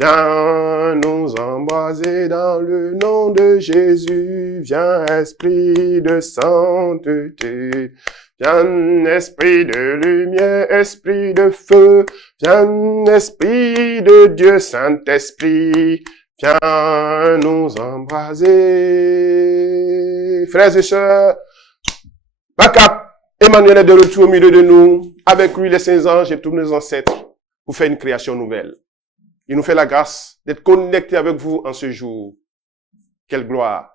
Viens nous embraser dans le nom de Jésus. Viens, Esprit de sainteté. Viens, Esprit de lumière, Esprit de feu. Viens, Esprit de Dieu, Saint-Esprit. Viens nous embraser. Frères et sœurs, Bacap, Emmanuel est de retour au milieu de nous, avec lui les saints anges et tous nos ancêtres, pour faire une création nouvelle. Il nous fait la grâce d'être connectés avec vous en ce jour. Quelle gloire.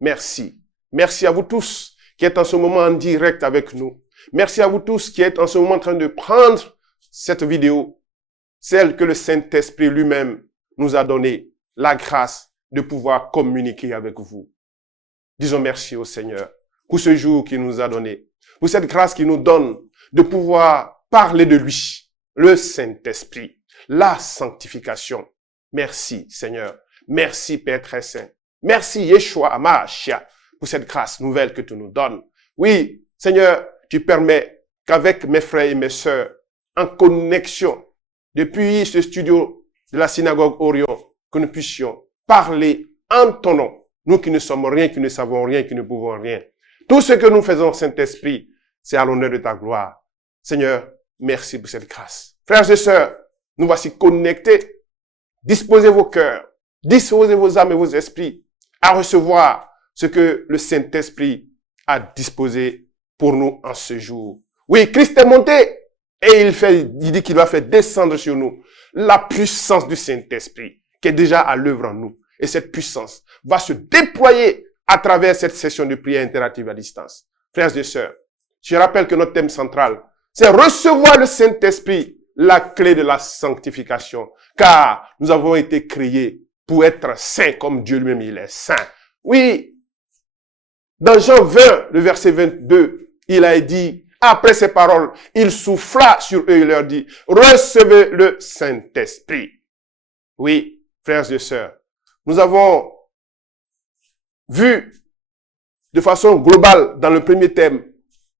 Merci. Merci à vous tous qui êtes en ce moment en direct avec nous. Merci à vous tous qui êtes en ce moment en train de prendre cette vidéo, celle que le Saint-Esprit lui-même nous a donnée, la grâce de pouvoir communiquer avec vous. Disons merci au Seigneur pour ce jour qu'il nous a donné, pour cette grâce qu'il nous donne de pouvoir parler de lui, le Saint-Esprit, la sanctification. Merci Seigneur. Merci Père très saint. Merci Yeshua Amashia pour cette grâce nouvelle que tu nous donnes. Oui, Seigneur, tu permets qu'avec mes frères et mes sœurs, en connexion, depuis ce studio de la synagogue Orion, que nous puissions parler en ton nom. Nous qui ne sommes rien, qui ne savons rien, qui ne pouvons rien. Tout ce que nous faisons, Saint-Esprit, c'est à l'honneur de ta gloire. Seigneur, merci pour cette grâce. Frères et sœurs, nous voici connectés. Disposez vos cœurs, disposez vos âmes et vos esprits à recevoir ce que le Saint-Esprit a disposé pour nous en ce jour. Oui, Christ est monté et il dit qu'il va faire descendre sur nous la puissance du Saint-Esprit qui est déjà à l'œuvre en nous. Et cette puissance va se déployer à travers cette session de prière interactive à distance. Frères et sœurs, je rappelle que notre thème central, c'est recevoir le Saint-Esprit, la clé de la sanctification. Car nous avons été créés pour être saints comme Dieu lui-même, il est saint. Oui, dans Jean 20, le verset 22, il a dit, après ces paroles, il souffla sur eux et leur dit, recevez le Saint-Esprit. Oui, frères et sœurs, nous avons vu de façon globale dans le premier thème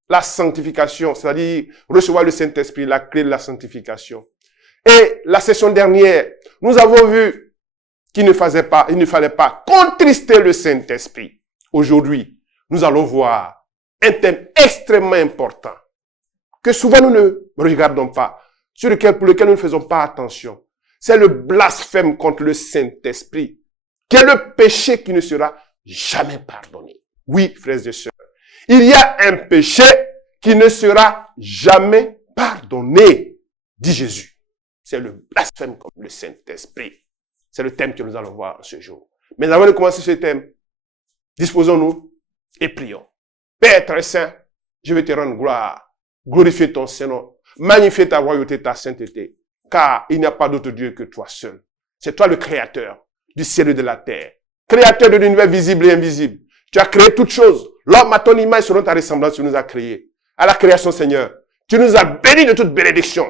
la sanctification, c'est-à-dire recevoir le Saint-Esprit, la clé de la sanctification. Et la session dernière, nous avons vu qu'il ne fallait pas contrister le Saint-Esprit. Aujourd'hui, nous allons voir un thème extrêmement important que souvent nous ne regardons pas, pour lequel nous ne faisons pas attention. C'est le blasphème contre le Saint-Esprit, qui est le péché qui ne sera jamais pardonné. Oui, frères et sœurs, il y a un péché qui ne sera jamais pardonné, dit Jésus. C'est le blasphème contre le Saint-Esprit. C'est le thème que nous allons voir ce jour. Mais avant de commencer ce thème, disposons-nous et prions. Père très saint, je vais te rendre gloire, glorifier ton Saint-Nom, magnifier ta royauté, ta sainteté, car il n'y a pas d'autre Dieu que toi seul. C'est toi le créateur du ciel et de la terre, créateur de l'univers visible et invisible. Tu as créé toutes choses. L'homme à ton image selon ta ressemblance, tu nous as créés. À la création, Seigneur, tu nous as bénis de toute bénédiction.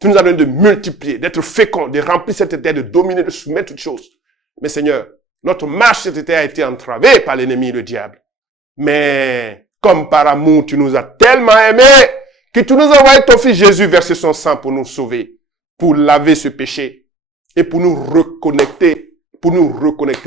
Tu nous as donné de multiplier, d'être féconds, de remplir cette terre, de dominer, de soumettre toutes choses. Mais Seigneur, notre marche sur cette terre a été entravée par l'ennemi, le diable. Mais, comme par amour, tu nous as tellement aimés que tu nous as envoyé ton fils Jésus verser son sang pour nous sauver, pour laver ce péché et pour nous reconnecter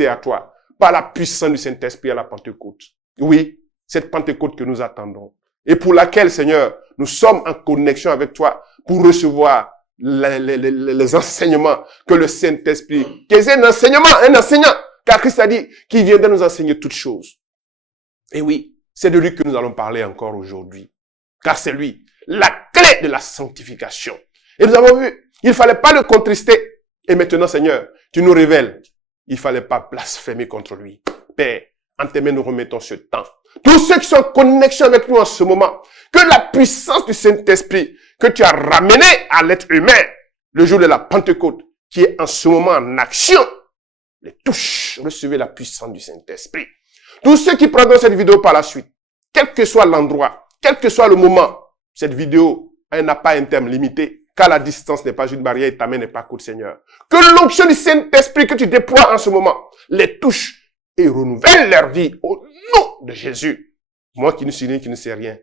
à toi par la puissance du Saint-Esprit à la Pentecôte. Oui, cette Pentecôte que nous attendons et pour laquelle, Seigneur, nous sommes en connexion avec toi pour recevoir les enseignements que le Saint-Esprit, qui est un enseignant, car Christ a dit qu'il viendrait nous enseigner toutes choses. Et oui, c'est de lui que nous allons parler encore aujourd'hui, car c'est lui, la clé de la sanctification. Et nous avons vu, il ne fallait pas le contrister. Et maintenant, Seigneur, tu nous révèles, il ne fallait pas blasphémer contre lui. Père, en tes mains, nous remettons ce temps. Tous ceux qui sont en connexion avec nous en ce moment, que la puissance du Saint-Esprit que tu as ramené à l'être humain le jour de la Pentecôte, qui est en ce moment en action, les touche. Recevez la puissance du Saint-Esprit. Tous ceux qui prendront cette vidéo par la suite, quel que soit l'endroit, quel que soit le moment, cette vidéo, elle n'a pas un terme limité, car la distance n'est pas une barrière et ta main n'est pas courte, Seigneur. Que l'onction du Saint-Esprit que tu déploies en ce moment les touche et renouvelle leur vie au nom de Jésus. Moi qui ne suis rien, qui ne sais rien,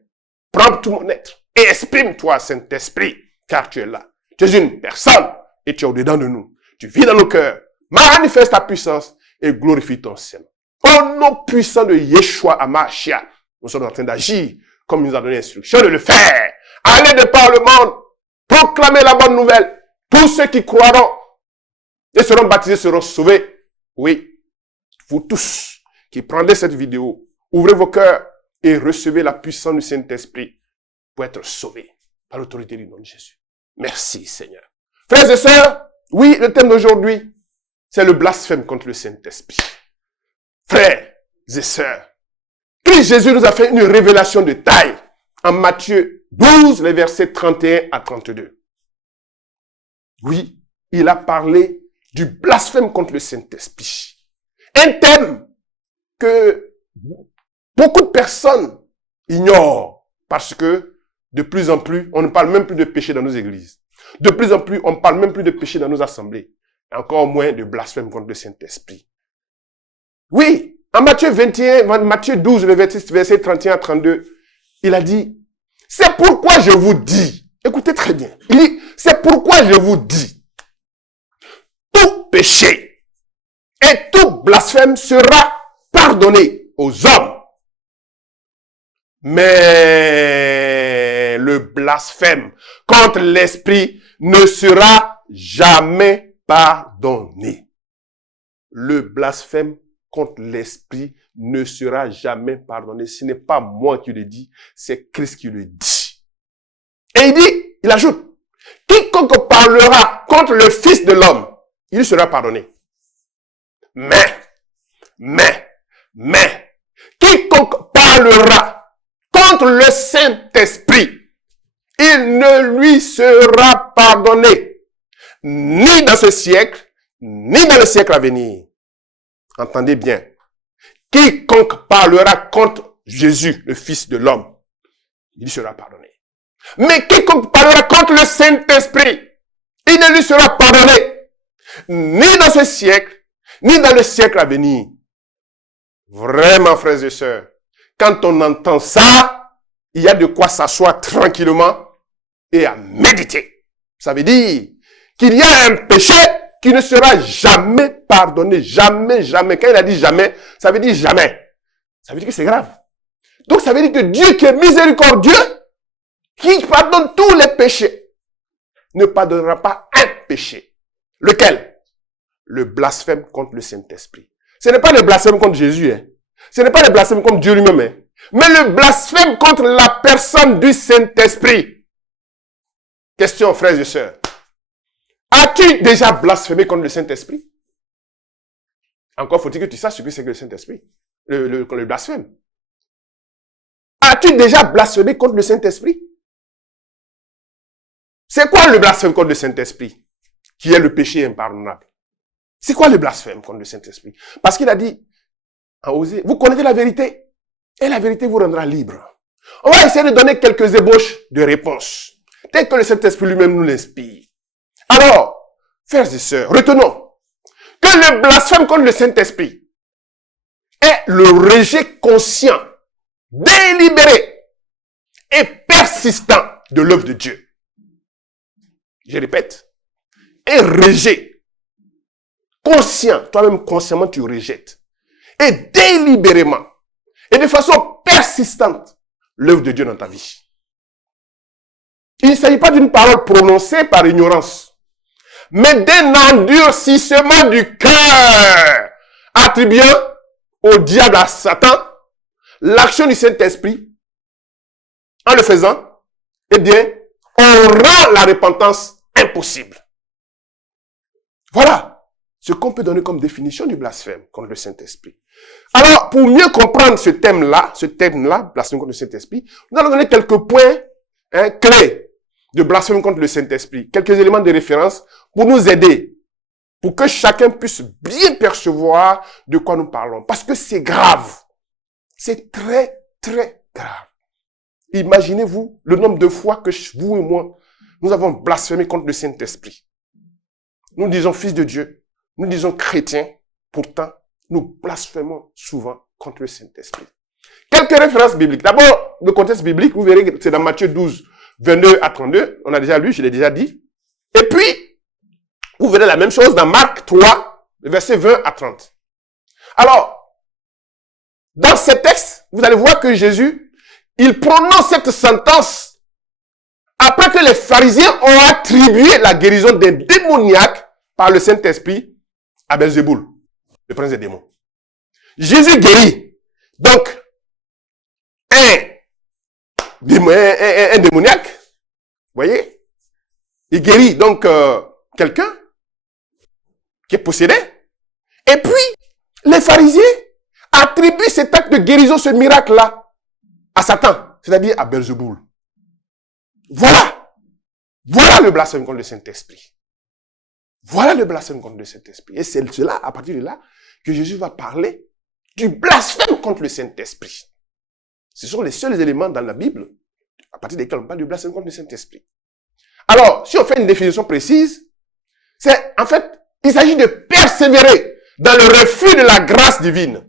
prends tout mon être et exprime-toi, Saint-Esprit, car tu es là. Tu es une personne et tu es au-dedans de nous. tu vis dans nos cœurs. Manifeste ta puissance et glorifie ton Seigneur. Au nom puissant de Yeshua Hamashiach, nous sommes en train d'agir comme il nous a donné l'instruction de le faire. Allez de par le monde, proclamez la bonne nouvelle. Tous ceux qui croiront et seront baptisés seront sauvés. Oui, vous tous qui prendrez cette vidéo, ouvrez vos cœurs et recevez la puissance du Saint-Esprit pour être sauvés par l'autorité du nom de Jésus. Merci Seigneur. Frères et sœurs, oui, le thème d'aujourd'hui, c'est le blasphème contre le Saint-Esprit. Frères et sœurs, Christ Jésus nous a fait une révélation de taille en Matthieu 12, les versets 31 à 32. Oui, il a parlé du blasphème contre le Saint-Esprit. Un thème que beaucoup de personnes ignorent parce que de plus en plus, on ne parle même plus de péché dans nos églises. De plus en plus, on ne parle même plus de péché dans nos assemblées. Et encore moins de blasphème contre le Saint-Esprit. Oui, en Matthieu 12, le verset 31 à 32, il a dit, c'est pourquoi je vous dis, écoutez très bien, il dit, c'est pourquoi je vous dis, tout péché et tout blasphème sera pardonné aux hommes. Mais le blasphème contre l'esprit ne sera jamais pardonné. Le blasphème contre l'esprit ne sera jamais pardonné. Ce n'est pas moi qui le dis, c'est Christ qui le dit. Et il ajoute, quiconque parlera contre le Fils de l'homme, il sera pardonné. Mais, quiconque parlera contre le Saint-Esprit, il ne lui sera pardonné, ni dans ce siècle, ni dans le siècle à venir. Entendez bien. Quiconque parlera contre Jésus, le Fils de l'homme, il lui sera pardonné. Mais quiconque parlera contre le Saint-Esprit, il ne lui sera pardonné, ni dans ce siècle, ni dans le siècle à venir. Vraiment, frères et sœurs, quand on entend ça, il y a de quoi s'asseoir tranquillement et à méditer. Ça veut dire qu'il y a un péché qui ne sera jamais pardonné. Jamais, jamais. Quand il a dit jamais, ça veut dire jamais. Ça veut dire que c'est grave. Donc ça veut dire que Dieu qui est miséricordieux, qui pardonne tous les péchés, ne pardonnera pas un péché. Lequel? Le blasphème contre le Saint-Esprit. Ce n'est pas le blasphème contre Jésus, hein. Ce n'est pas le blasphème contre Dieu lui-même, hein. Mais le blasphème contre la personne du Saint-Esprit. Question, frères et sœurs. As-tu déjà blasphémé contre le Saint-Esprit? Encore faut-il que tu saches ce que c'est que le Saint-Esprit. Le blasphème. As-tu déjà blasphémé contre le Saint-Esprit? C'est quoi le blasphème contre le Saint-Esprit? Qui est le péché impardonnable. C'est quoi le blasphème contre le Saint-Esprit? Parce qu'il a dit, à Osée, vous connaissez la vérité, et la vérité vous rendra libre. On va essayer de donner quelques ébauches de réponses, tel que le Saint-Esprit lui-même nous l'inspire. Alors, frères et sœurs, retenons que le blasphème contre le Saint-Esprit est le rejet conscient, délibéré et persistant de l'œuvre de Dieu. Je répète, un rejet conscient, toi-même consciemment tu rejettes, et délibérément, et de façon persistante, l'œuvre de Dieu dans ta vie. Il ne s'agit pas d'une parole prononcée par ignorance, mais d'un endurcissement du cœur, attribuant au diable, à Satan, l'action du Saint-Esprit. En le faisant, eh bien, on rend la repentance impossible. Voilà ce qu'on peut donner comme définition du blasphème contre le Saint-Esprit. Alors, pour mieux comprendre ce thème-là, blasphème contre le Saint-Esprit, nous allons donner quelques points clés de blasphème contre le Saint-Esprit, quelques éléments de référence pour nous aider, pour que chacun puisse bien percevoir de quoi nous parlons. Parce que c'est grave. C'est très, très grave. Imaginez-vous le nombre de fois que vous et moi, nous avons blasphémé contre le Saint-Esprit. Nous disons fils de Dieu, nous disons chrétiens, pourtant, nous blasphémons souvent contre le Saint-Esprit. Quelques références bibliques. D'abord, le contexte biblique, vous verrez que c'est dans Matthieu 12, 22 à 32. On a déjà lu, je l'ai déjà dit. Et puis, Vous verrez la même chose dans Marc 3, versets 20 à 30. Alors, dans ce texte, vous allez voir que Jésus, il prononce cette sentence après que les pharisiens ont attribué la guérison des démoniaques par le Saint-Esprit à Belzéboul, le prince des démons. Jésus guérit. Donc, un démoniaque, vous voyez, il guérit donc quelqu'un qui est possédé. Et puis, les pharisiens attribuent cet acte de guérison, ce miracle-là, à Satan, c'est-à-dire à Belzéboul. Voilà. Voilà le blasphème contre le Saint-Esprit. Voilà le blasphème contre le Saint-Esprit. Et c'est cela, à partir de là, que Jésus va parler du blasphème contre le Saint-Esprit. Ce sont les seuls éléments dans la Bible à partir desquels on parle du blasphème contre le Saint-Esprit. Alors, si on fait une définition précise, c'est, en fait, il s'agit de persévérer dans le refus de la grâce divine,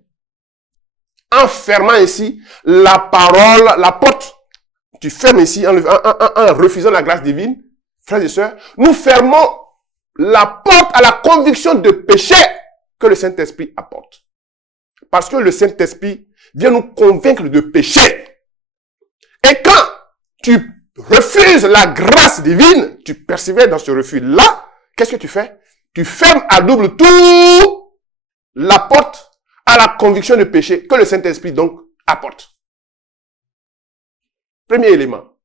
en fermant ici la parole, la porte. Tu fermes ici, en refusant la grâce divine, frères et sœurs, nous fermons la porte à la conviction de péché que le Saint-Esprit apporte. Parce que le Saint-Esprit vient nous convaincre de péché. Et quand tu refuses la grâce divine, tu persévères dans ce refus-là, qu'est-ce que tu fais? Tu fermes à double tour la porte à la conviction de péché que le Saint-Esprit donc apporte. Premier élément.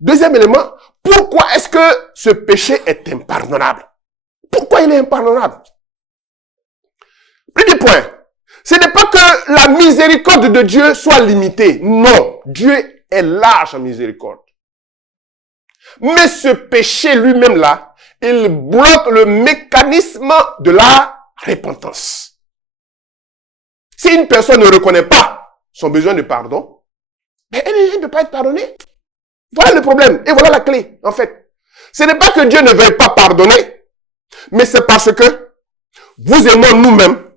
Deuxième élément, pourquoi est-ce que ce péché est impardonnable? Pourquoi il est impardonnable? Premier point. Ce n'est pas que la miséricorde de Dieu soit limitée. Non. Dieu est large en miséricorde. Mais ce péché lui-même là, il bloque le mécanisme de la repentance. Si une personne ne reconnaît pas son besoin de pardon, mais elle ne peut pas être pardonnée. Voilà le problème. Et voilà la clé, en fait. Ce n'est pas que Dieu ne veuille pas pardonner, mais c'est parce que vous et moi nous-mêmes,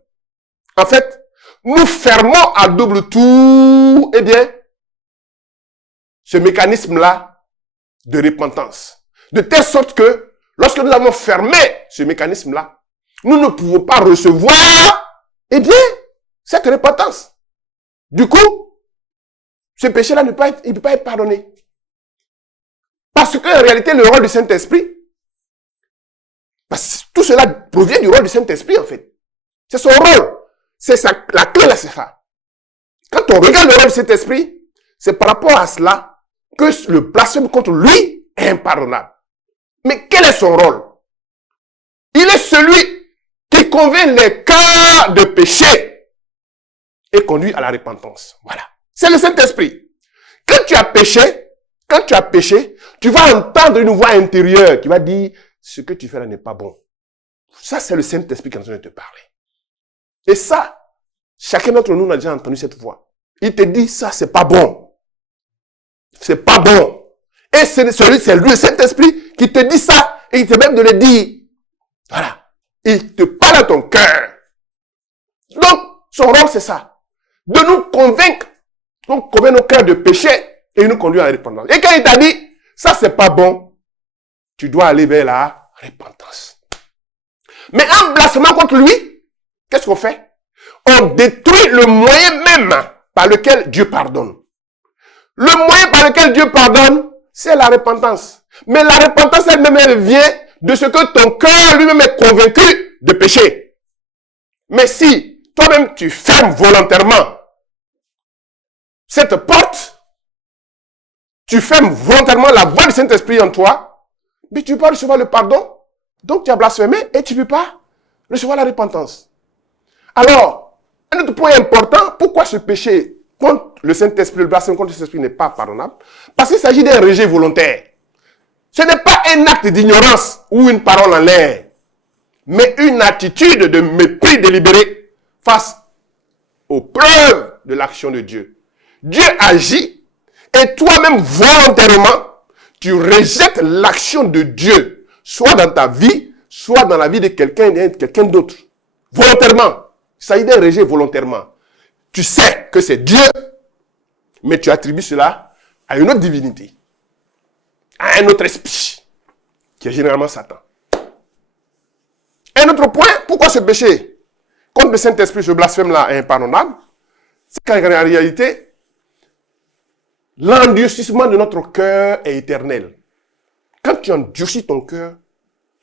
en fait, nous fermons à double tour, eh bien, ce mécanisme-là de repentance. De telle sorte que, lorsque nous avons fermé ce mécanisme-là, nous ne pouvons pas recevoir, eh bien, cette repentance. Du coup, ce péché-là il ne peut pas être pardonné. Parce qu'en réalité, le rôle du Saint-Esprit, parce que tout cela provient du rôle du Saint-Esprit, en fait. C'est son rôle. C'est ça, la clé là, c'est ça. Quand on regarde le rôle du Saint-Esprit, c'est par rapport à cela que le blasphème contre lui est impardonnable. Mais quel est son rôle? Il est celui qui convainc les cœurs de péché et conduit à la repentance. Voilà. C'est le Saint-Esprit. Quand tu as péché, tu vas entendre une voix intérieure qui va dire, ce que tu fais là n'est pas bon. Ça, c'est le Saint-Esprit qui est en train de te parler. Et ça, chacun d'entre nous a déjà entendu cette voix. Il te dit, ça, c'est pas bon. C'est pas bon. Et c'est lui, le Saint-Esprit, qui te dit ça, et il te même de le dire. Voilà. Il te parle à ton cœur. Donc, son rôle, c'est ça. De nous convaincre. Donc, convaincre nos cœurs de péché, et il nous conduit à la repentance. Et quand il t'a dit, ça, c'est pas bon, tu dois aller vers la repentance. Mais en blasphémant contre lui, qu'est-ce qu'on fait? On détruit le moyen même par lequel Dieu pardonne. Le moyen par lequel Dieu pardonne, c'est la repentance. Mais la repentance elle-même, elle vient de ce que ton cœur lui-même est convaincu de péché. Mais si toi-même tu fermes volontairement cette porte, tu fermes volontairement la voie du Saint-Esprit en toi, mais tu ne peux pas recevoir le pardon. Donc tu as blasphémé et tu ne peux pas recevoir la repentance. Alors, un autre point important, pourquoi ce péché contre le Saint-Esprit, le blasphème contre le Saint-Esprit n'est pas pardonnable? Parce qu'il s'agit d'un rejet volontaire. Ce n'est pas un acte d'ignorance ou une parole en l'air, mais une attitude de mépris délibéré face aux preuves de l'action de Dieu. Dieu agit et toi-même volontairement, tu rejettes l'action de Dieu, soit dans ta vie, soit dans la vie de quelqu'un d'autre. Volontairement. Il s'agit d'un rejet volontairement. Tu sais que c'est Dieu, mais tu attribues cela à une autre divinité, à un autre esprit, qui est généralement Satan. Un autre point, pourquoi ce péché contre le Saint-Esprit, ce blasphème-là est impardonnable? C'est qu'en réalité, l'endurcissement de notre cœur est éternel. Quand tu endurcis ton cœur,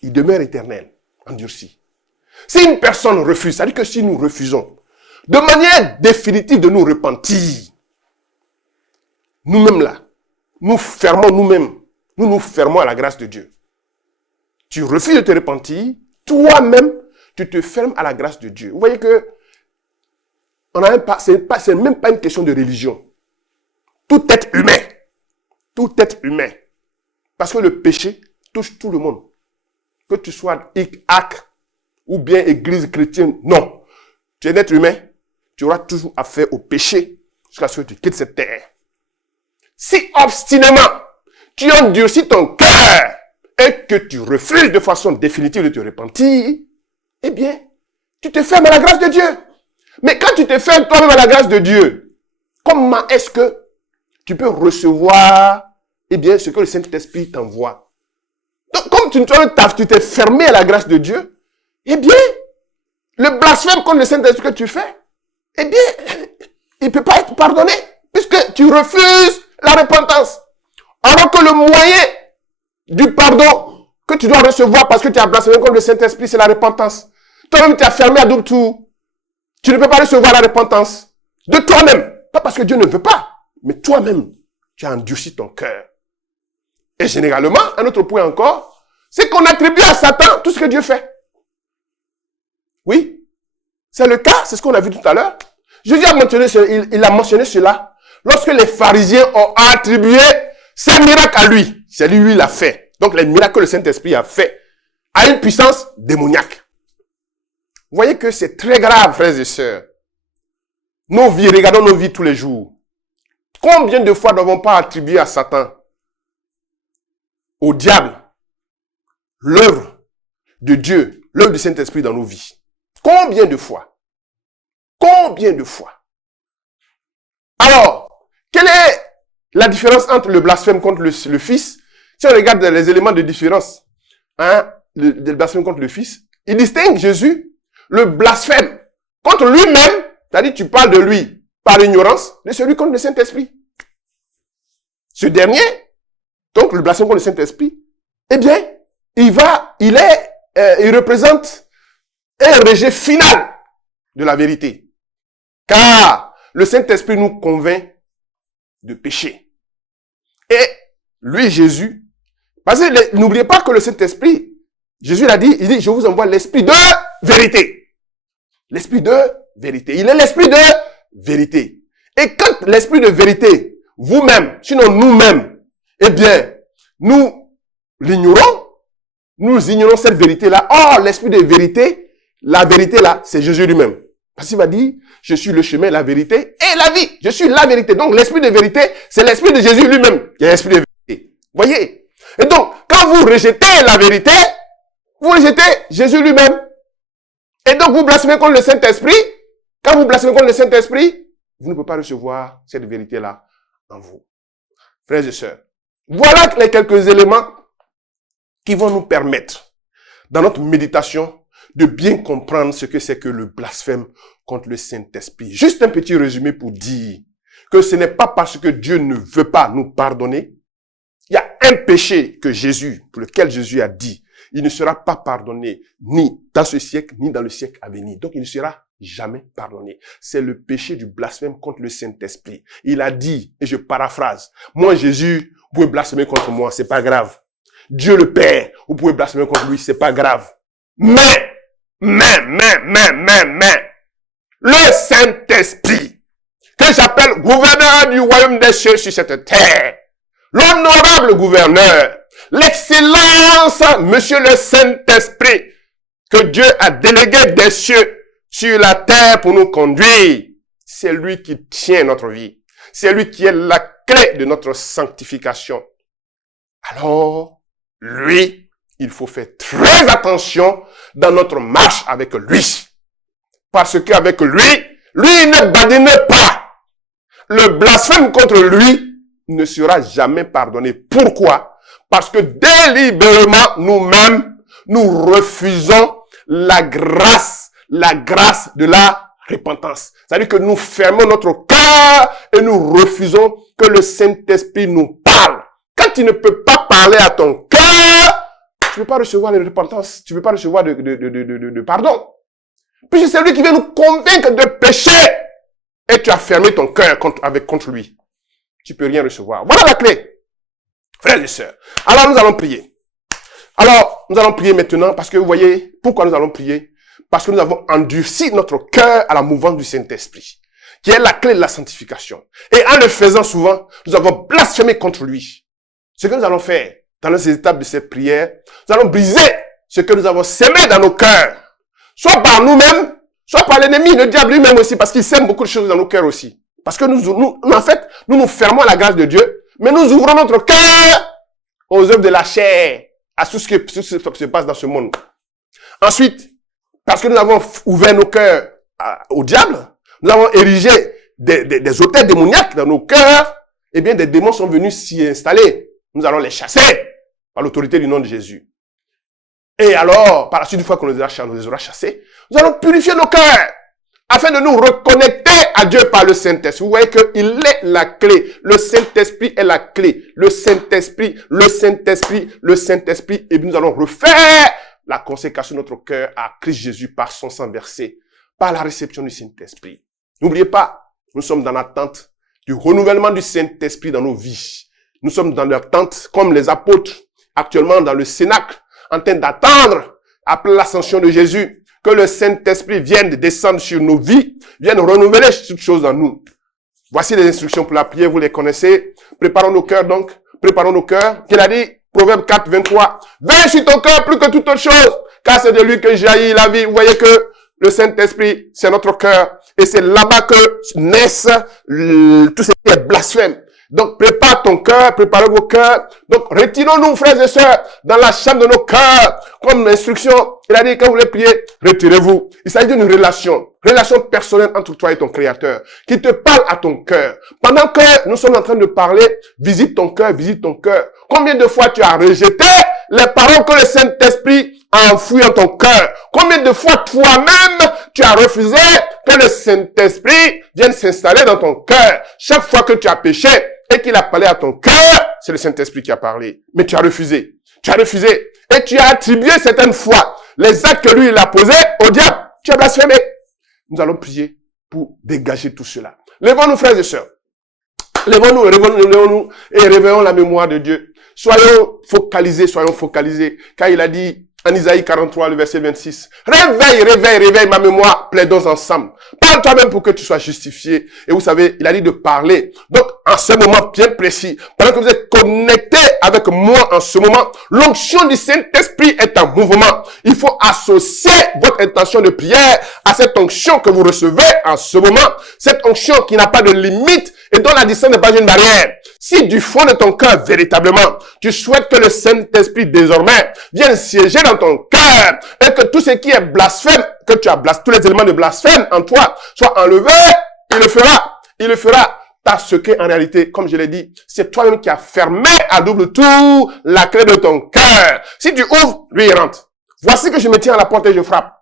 il demeure éternel, endurci. Si une personne refuse, c'est-à-dire que si nous refusons, de manière définitive de nous repentir, nous-mêmes là, nous fermons nous-mêmes, nous fermons à la grâce de Dieu. Tu refuses de te repentir, toi-même, tu te fermes à la grâce de Dieu. Vous voyez que c'est même pas une question de religion. Tout être humain, parce que le péché touche tout le monde. Que tu sois hic-hac ou bien église chrétienne, non. Tu es un être humain, tu auras toujours affaire au péché jusqu'à ce que tu quittes cette terre. Si obstinément, tu endurcis ton cœur et que tu refuses de façon définitive de te repentir, eh bien, tu te fermes à la grâce de Dieu. Mais quand tu te fermes toi-même à la grâce de Dieu, comment est-ce que tu peux recevoir, eh bien, ce que le Saint-Esprit t'envoie? Donc, comme tu t'es fermé à la grâce de Dieu, eh bien, le blasphème contre le Saint-Esprit que tu fais, eh bien, il ne peut pas être pardonné, puisque tu refuses la repentance. Alors que le moyen du pardon que tu dois recevoir parce que tu as blasphémé contre le Saint-Esprit, c'est la repentance. Toi-même, tu as fermé à double tour. Tu ne peux pas recevoir la repentance de toi-même. Pas parce que Dieu ne veut pas, mais toi-même, tu as endurci ton cœur. Et généralement, un autre point encore, c'est qu'on attribue à Satan tout ce que Dieu fait. Oui, c'est le cas, c'est ce qu'on a vu tout à l'heure. Jésus a mentionné, il a mentionné cela lorsque les pharisiens ont attribué ces miracles à lui. C'est lui qui l'a fait. Donc les miracles que le Saint-Esprit a fait à une puissance démoniaque. Vous voyez que c'est très grave, frères et sœurs. Nos vies, regardons nos vies tous les jours. Combien de fois n'avons pas attribué à Satan, au diable, l'œuvre de Dieu, l'œuvre du Saint-Esprit dans nos vies? Combien de fois? Combien de fois? Alors, quelle est la différence entre le blasphème contre le Fils? Si on regarde les éléments de différence, le blasphème contre le Fils, il distingue Jésus, le blasphème contre lui-même, c'est-à-dire tu parles de lui par ignorance, de celui contre le Saint-Esprit. Ce dernier, donc le blasphème contre le Saint-Esprit, eh bien, il représente un rejet final de la vérité. Car le Saint-Esprit nous convainc de péché. Et lui, Jésus, parce que n'oubliez pas que le Saint-Esprit, Jésus l'a dit, il dit, je vous envoie l'Esprit de vérité. L'Esprit de vérité. Il est l'Esprit de vérité. Et quand l'Esprit de vérité, vous-même, sinon nous-mêmes, eh bien, nous l'ignorons, nous ignorons cette vérité-là. Or, l'Esprit de vérité, la vérité là, c'est Jésus lui-même. Parce qu'il va dire, je suis le chemin, la vérité et la vie. Je suis la vérité. Donc, l'Esprit de vérité, c'est l'Esprit de Jésus lui-même qui est l'Esprit de vérité. Voyez? Et donc, quand vous rejetez la vérité, vous rejetez Jésus lui-même. Et donc, vous blasphémez contre le Saint-Esprit. Quand vous blasphémez contre le Saint-Esprit, vous ne pouvez pas recevoir cette vérité-là en vous. Frères et sœurs, voilà les quelques éléments qui vont nous permettre, dans notre méditation, de bien comprendre ce que c'est que le blasphème contre le Saint-Esprit. Juste un petit résumé pour dire que ce n'est pas parce que Dieu ne veut pas nous pardonner. Il y a un péché que Jésus, pour lequel Jésus a dit, il ne sera pas pardonné ni dans ce siècle, ni dans le siècle à venir. Donc, il ne sera jamais pardonné. C'est le péché du blasphème contre le Saint-Esprit. Il a dit, et je paraphrase, moi Jésus, vous pouvez blasphémer contre moi, c'est pas grave. Dieu le Père, vous pouvez blasphémer contre lui, c'est pas grave. Mais, le Saint-Esprit, que j'appelle gouverneur du royaume des cieux sur cette terre, l'honorable gouverneur, l'excellence, monsieur le Saint-Esprit, que Dieu a délégué des cieux sur la terre pour nous conduire, c'est lui qui tient notre vie. C'est lui qui est la clé de notre sanctification. Alors, lui, il faut faire très attention dans notre marche avec lui. Parce qu'avec lui, lui ne badine pas. Le blasphème contre lui ne sera jamais pardonné. Pourquoi? Parce que délibérément, nous-mêmes, nous refusons la grâce de la repentance. C'est-à-dire que nous fermons notre cœur et nous refusons que le Saint-Esprit nous parle. Quand il ne peut pas parler à ton cœur, tu ne peux pas recevoir de repentance, tu ne peux pas recevoir de pardon. Puis c'est lui qui vient nous convaincre de péché et tu as fermé ton cœur contre lui. Tu peux rien recevoir. Voilà la clé. Frères et sœurs. Alors nous allons prier. Alors nous allons prier maintenant parce que vous voyez pourquoi nous allons prier. Parce que nous avons endurci notre cœur à la mouvance du Saint-Esprit, qui est la clé de la sanctification. Et en le faisant souvent, nous avons blasphémé contre lui. Ce que nous allons faire dans ces étapes de cette prière, nous allons briser ce que nous avons sémé dans nos cœurs. Soit par nous-mêmes, soit par l'ennemi, le diable lui-même aussi, parce qu'il sème beaucoup de choses dans nos cœurs aussi. Parce que nous fermons à la grâce de Dieu, mais nous ouvrons notre cœur aux œuvres de la chair, à tout ce qui se passe dans ce monde. Ensuite, parce que nous avons ouvert nos cœurs au diable, nous avons érigé des hôtels démoniaques dans nos cœurs, eh bien des démons sont venus s'y installer. Nous allons les chasser par l'autorité du nom de Jésus. Et alors, par la suite, une fois qu'on les aura chassés, nous allons purifier nos cœurs afin de nous reconnecter à Dieu par le Saint-Esprit. Vous voyez qu'il est la clé. Le Saint-Esprit est la clé. Le Saint-Esprit, le Saint-Esprit, le Saint-Esprit. Et nous allons refaire la consécration de notre cœur à Christ Jésus par son sang versé, par la réception du Saint-Esprit. N'oubliez pas, nous sommes dans l'attente du renouvellement du Saint-Esprit dans nos vies. Nous sommes dans l'attente, comme les apôtres, actuellement dans le Cénacle, en train d'attendre, après l'ascension de Jésus, que le Saint-Esprit vienne descendre sur nos vies, vienne renouveler toutes choses en nous. Voici les instructions pour la prière, vous les connaissez. Préparons nos cœurs donc, préparons nos cœurs. Qu'il a dit, Proverbe 4, 23, veille sur ton cœur plus que toute autre chose, car c'est de lui que jaillit la vie. Vous voyez que le Saint-Esprit, c'est notre cœur, et c'est là-bas que naissent tout ce qui est blasphème. Donc, prépare ton cœur, préparez vos cœurs. Donc, retirons-nous, frères et sœurs, dans la chambre de nos cœurs. Comme instruction, il a dit, quand vous voulez prier, retirez-vous. Il s'agit d'une relation personnelle entre toi et ton Créateur, qui te parle à ton cœur. Pendant que nous sommes en train de parler, visite ton cœur, visite ton cœur. Combien de fois tu as rejeté les paroles que le Saint-Esprit a enfouies en ton cœur? Combien de fois toi-même, tu as refusé que le Saint-Esprit vienne s'installer dans ton cœur? Chaque fois que tu as péché, et qu'il a parlé à ton cœur, c'est le Saint-Esprit qui a parlé. Mais tu as refusé. Tu as refusé. Et tu as attribué certaines fois les actes que lui, il a posés au diable. Tu as blasphémé. Nous allons prier pour dégager tout cela. Lèvons-nous, frères et sœurs. Lèvons-nous et réveillons la mémoire de Dieu. Soyons focalisés. Car il a dit, en Isaïe 43, le verset 26. Réveille ma mémoire, plaidons ensemble. Parle toi-même pour que tu sois justifié. Et vous savez, il a dit de parler. Donc, en ce moment bien précis, pendant que vous êtes connectés avec moi en ce moment, l'onction du Saint-Esprit est en mouvement. Il faut associer votre intention de prière à cette onction que vous recevez en ce moment. Cette onction qui n'a pas de limite et dont la distance n'est pas une barrière. Si du fond de ton cœur, véritablement, tu souhaites que le Saint-Esprit désormais vienne siéger dans ton cœur et que tout ce qui est blasphème, que tu as tous les éléments de blasphème en toi soient enlevés, il le fera. Parce que, en réalité, comme je l'ai dit, c'est toi-même qui as fermé à double tour la clé de ton cœur. Si tu ouvres, lui il rentre. Voici que je me tiens à la porte et je frappe.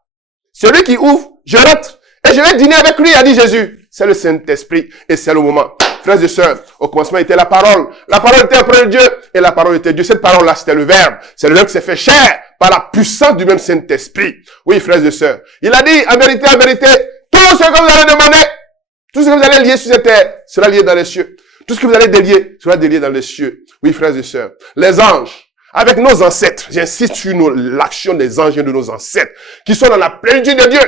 Celui qui ouvre, je rentre. Et je vais dîner avec lui, a dit Jésus. C'est le Saint-Esprit et c'est le moment. Frères et sœurs, au commencement était la parole. La parole était auprès de Dieu et la parole était Dieu. Cette parole-là, c'était le Verbe. C'est le Verbe qui s'est fait chair par la puissance du même Saint-Esprit. Oui, frères et sœurs. Il a dit, en vérité, tout ce que vous allez demander, tout ce que vous allez lier sur cette terre, sera lié dans les cieux. Tout ce que vous allez délier, sera délié dans les cieux. Oui, frères et sœurs. Les anges, avec nos ancêtres, j'insiste sur l'action des anges et de nos ancêtres, qui sont dans la plénitude de Dieu.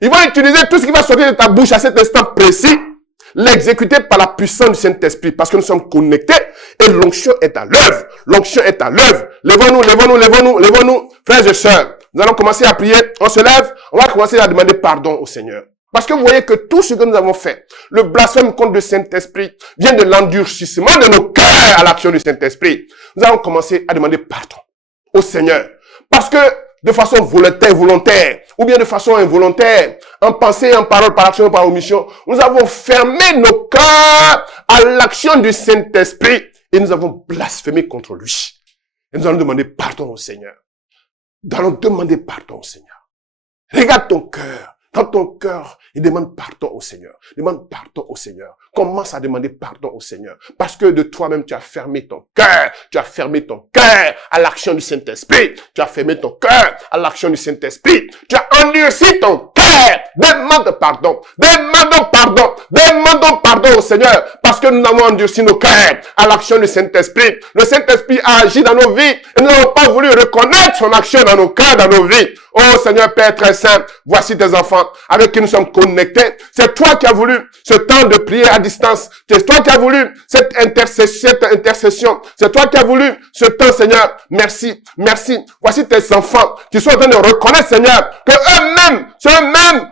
Ils vont utiliser tout ce qui va sortir de ta bouche à cet instant précis, l'exécuter par la puissance du Saint-Esprit, parce que nous sommes connectés et l'onction est à l'œuvre. L'onction est à l'œuvre. Lèvons-nous, frères et sœurs. Nous allons commencer à prier. On se lève. On va commencer à demander pardon au Seigneur. Parce que vous voyez que tout ce que nous avons fait, le blasphème contre le Saint-Esprit, vient de l'endurcissement de nos cœurs à l'action du Saint-Esprit. Nous allons commencer à demander pardon au Seigneur. Parce que de façon volontaire, ou bien de façon involontaire, en pensée, en parole, par action, par omission, nous avons fermé nos cœurs à l'action du Saint-Esprit et nous avons blasphémé contre lui. Et nous allons demander pardon au Seigneur. Nous allons demander pardon au Seigneur. Regarde ton cœur. Dans ton cœur, il demande pardon au Seigneur. Demande pardon au Seigneur. Commence à demander pardon au Seigneur. Parce que de toi-même, tu as fermé ton cœur. Tu as fermé ton cœur à l'action du Saint-Esprit. Tu as fermé ton cœur à l'action du Saint-Esprit. Tu as endurci ton cœur. Demande pardon. Demandons pardon. Demandons pardon au Seigneur. Parce que nous avons endurci nos cœurs à l'action du Saint-Esprit. Le Saint-Esprit a agi dans nos vies. Et nous n'avons pas voulu reconnaître son action dans nos cœurs, dans nos vies. Oh Seigneur Père très saint, voici tes enfants avec qui nous sommes connectés. C'est toi qui as voulu ce temps de prière à distance. C'est toi qui as voulu cette intercession. C'est toi qui as voulu ce temps, Seigneur. Merci, merci. Voici tes enfants qui sont en train de reconnaître, Seigneur, que eux-mêmes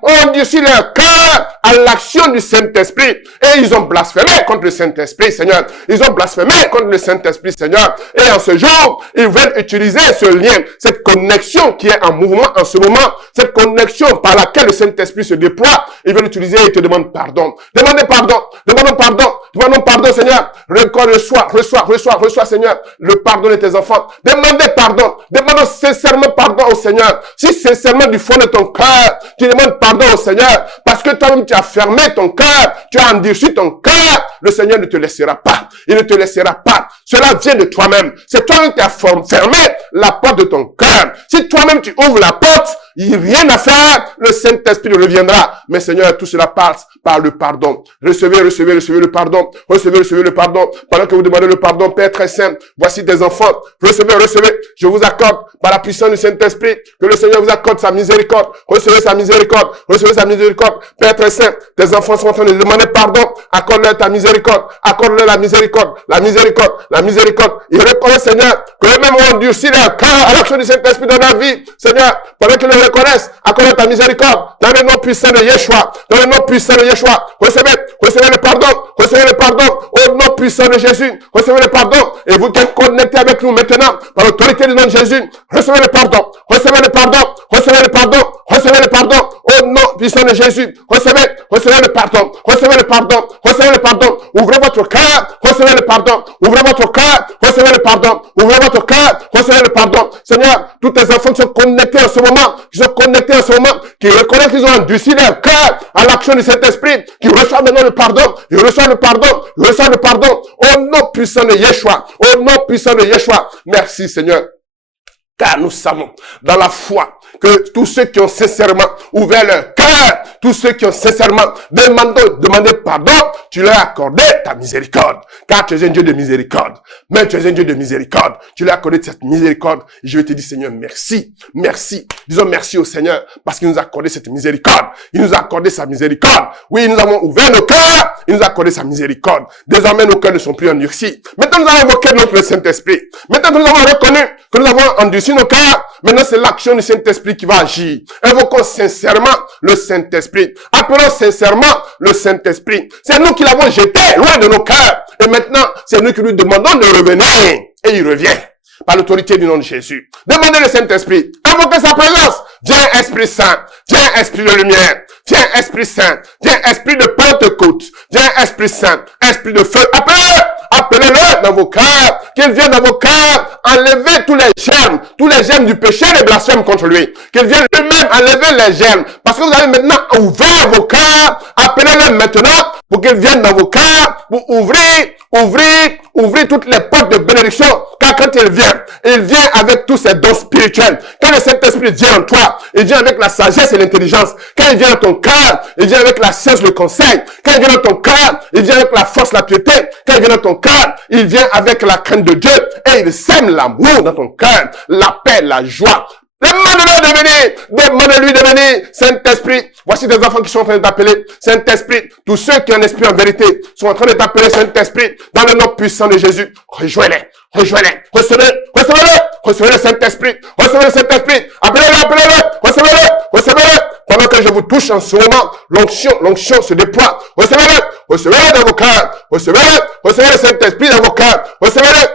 ont endurci leur cœur à l'action du Saint-Esprit. Et ils ont blasphémé contre le Saint-Esprit, Seigneur. Ils ont blasphémé contre le Saint-Esprit, Seigneur. Et en ce jour, ils veulent utiliser ce lien, cette connexion qui est en mouvement en ce moment, cette connexion par laquelle le Saint-Esprit se déploie. Ils veulent l'utiliser et te demandent pardon. Demandez pardon. Demandons pardon. Demandons pardon, Seigneur. Reçois, Seigneur, le pardon de tes enfants. Demandez pardon. Demandons sincèrement pardon au Seigneur. Si sincèrement du fond de ton cœur, tu demandes pardon au Seigneur, parce que toi-même tu as fermé ton cœur, tu as endurci ton cœur, le Seigneur ne te laissera pas. Il ne te laissera pas. Cela vient de toi-même. C'est toi-même qui as fermé la porte de ton cœur. Si toi-même tu ouvres la porte, il n'y a rien à faire, le Saint-Esprit reviendra. Mais Seigneur, tout cela passe par le pardon. Recevez le pardon. Recevez le pardon. Pendant que vous demandez le pardon, Père très saint, voici tes enfants. Recevez. Je vous accorde, par la puissance du Saint-Esprit, que le Seigneur vous accorde sa miséricorde. Recevez sa miséricorde. Père très saint, tes enfants sont en train de demander pardon. Accorde-leur ta miséricorde. Accorde-leur la miséricorde. Ils reconnaissent, Seigneur, que eux-mêmes ont endurci leur cœur à l'action du Saint-Esprit dans leur vie. Seigneur, pendant qu'ils le reconnaissent, accorde ta miséricorde. Dans le nom puissant de Yeshua. Recevez le pardon. Au nom puissant de Jésus. Recevez le pardon. Et vous qui êtes connectés avec nous maintenant, par l'autorité du nom de Jésus, recevez le pardon. Au nom puissant de Jésus. Recevez le pardon. Ouvrez votre cœur. Recevez le pardon. Ouvrez votre cœur. Recevez le pardon. Seigneur, tous tes enfants qui sont connectés en ce moment, qui reconnaissent qu'ils ont endurci leur cœur à l'action du Saint-Esprit, qui reçoivent maintenant le pardon. Ils reçoivent le pardon. Au nom puissant de Yeshua. Merci, Seigneur. Car nous savons, dans la foi, que tous ceux qui ont sincèrement ouvert leur cœur, tous ceux qui ont sincèrement demandé pardon, tu leur as accordé ta miséricorde. Car tu es un Dieu de miséricorde. Mais tu es un Dieu de miséricorde. Tu leur as accordé cette miséricorde. Et je vais te dire, Seigneur, merci. Disons merci au Seigneur, parce qu'il nous a accordé cette miséricorde. Il nous a accordé sa miséricorde. Oui, nous avons ouvert nos cœurs. Il nous a accordé sa miséricorde. Désormais, nos cœurs ne sont plus endurcis. Maintenant, nous avons invoqué notre Saint-Esprit. Maintenant, nous avons reconnu que nous avons endurci nos cœurs. Maintenant, c'est l'action du Saint-Esprit qui va agir. Invoquons sincèrement le Saint-Esprit. Appelons sincèrement le Saint-Esprit. C'est nous qui l'avons jeté loin de nos cœurs. Et maintenant, c'est nous qui lui demandons de revenir. Et il revient. Par l'autorité du nom de Jésus. Demandez le Saint-Esprit. Invoquez sa présence. Viens, Esprit Saint. Viens, Esprit de lumière. Viens, Esprit Saint. Viens, Esprit de Pentecôte. Viens, Esprit Saint. Esprit de feu. Appelez-le dans vos cœurs. Qu'il vienne dans vos cœurs. Enlevez tous les germes du péché et des blasphèmes contre lui. Qu'il vienne lui-même enlever les germes. Parce que vous avez maintenant ouvert vos cœurs. Appelez-le maintenant pour qu'il vienne dans vos cœurs. Pour ouvrir toutes les portes de bénédiction. Car quand il vient avec tous ses dons spirituels. Quand le Saint-Esprit vient en toi, il vient avec la sagesse et l'intelligence. Quand il vient dans ton cœur, il vient avec la science, le conseil. Quand il vient dans ton cœur, il vient avec la force, la piété. Quand il vient dans ton cœur, il vient avec la crainte de Dieu. Et il sème l'amour dans ton cœur, la paix, la joie. Demande-lui de venir. Saint-Esprit, voici des enfants qui sont en train d'appeler. Saint-Esprit, tous ceux qui ont un esprit en vérité sont en train de t'appeler Saint-Esprit dans le nom puissant de Jésus. Rejoins-les. Recevez le Saint-Esprit. Recevez-le. Pendant que je vous touche en ce moment, l'onction se déploie. Recevez-le dans vos cœurs. Recevez le Saint-Esprit dans vos cœurs. Recevez-le.